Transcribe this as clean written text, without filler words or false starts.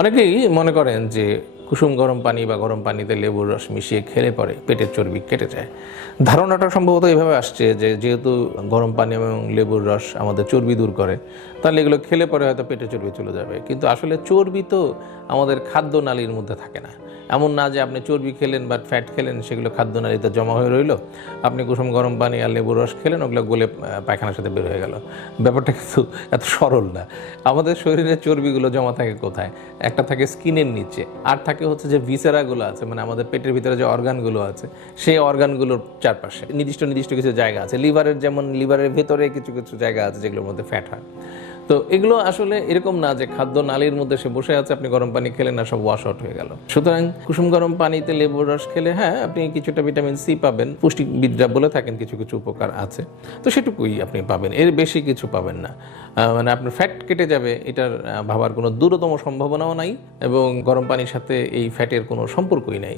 অনেকেই মনে করেন যে কুসুম গরম পানি বা গরম পানিতে লেবুর রস মিশিয়ে খেলে পরে পেটের চর্বি কেটে যায়। ধারণাটা সম্ভবত এভাবে আসছে যে যেহেতু গরম পানি এবং লেবুর রস আমাদের চর্বি দূর করে, তাহলে এগুলো খেলে পরে হয়তো পেটের চর্বি চলে যাবে। কিন্তু আসলে চর্বি তো আমাদের খাদ্যনালীর মধ্যে থাকে না। এমন না যে আপনি চর্বি খেলেন বা ফ্যাট খেলেন, সেগুলো খাদ্যনালীতে জমা হয়ে রইল, আপনি কুসুম গরম পানি আর লেবুর রস খেলেন, ওগুলো গলে পায়খানার সাথে বের হয়ে গেল। ব্যাপারটা কিন্তু এত সরল না। আমাদের শরীরে চর্বিগুলো জমা থাকে কোথায়? একটা থাকে স্কিনের নিচে, আর থাকে হচ্ছে যে ভিসেরাগুলো আছে, মানে আমাদের পেটের ভিতরে যে অর্গানগুলো আছে, সেই অর্গানগুলোর চারপাশে নির্দিষ্ট নির্দিষ্ট কিছু জায়গা আছে। লিভারের যেমন লিভারের ভেতরে কিছু কিছু জায়গা আছে যেগুলোর মধ্যে ফ্যাট হয়। তো এগুলো আসলে এরকম না যে খাদ্য নালীর মধ্যে সে বসে আছে, আপনি গরম পানি খেলেন না, সব ওয়াশ আউট হয়ে গেল। সুতরাং কুসুম গরম পানিতে লেবুর রস খেলে হ্যাঁ আপনি কিছুটা ভিটামিন সি পাবেন, পুষ্টিবিদরা বলে থাকেন কিছু কিছু উপকার আছে, তো সেটুকুই আপনি পাবেন, এর বেশি কিছু পাবেন না। মানে আপনার ফ্যাট কেটে যাবে এটার ভাবার কোনো দূরতম সম্ভাবনাও নাই, এবং গরম পানির সাথে এই ফ্যাটের কোনো সম্পর্কই নাই।